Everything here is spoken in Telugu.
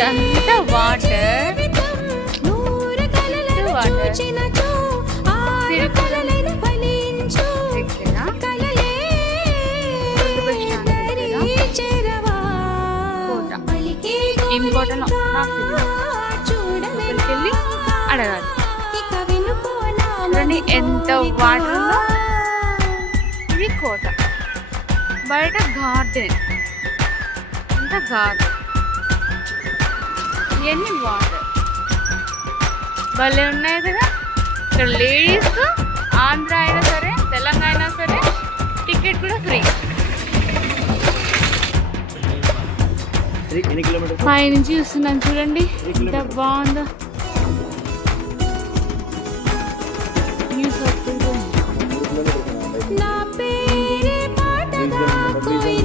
అంతా వాటర్. వాటర్. ఇంపార్టెంట్. వెళ్ళి అడగాలి. చూడండి ఎంత వాటర్ ఇది కోట. బయట గార్డెన్. ఎంత గార్డెన్. ఇవన్నీ వాటర్ భలే ఉన్నాయి కదా? ఇక్కడ లేడీస్ ఆంధ్ర అయినా సరే తెలంగాణ అయినా సరే టికెట్ కూడా ఫ్రీ ఎన్ని కిలోమీటర్స్? పై నుంచి చూస్తున్నాను చూడండి ఎంత బాగుందో. నా పేరే పాటగా కోయి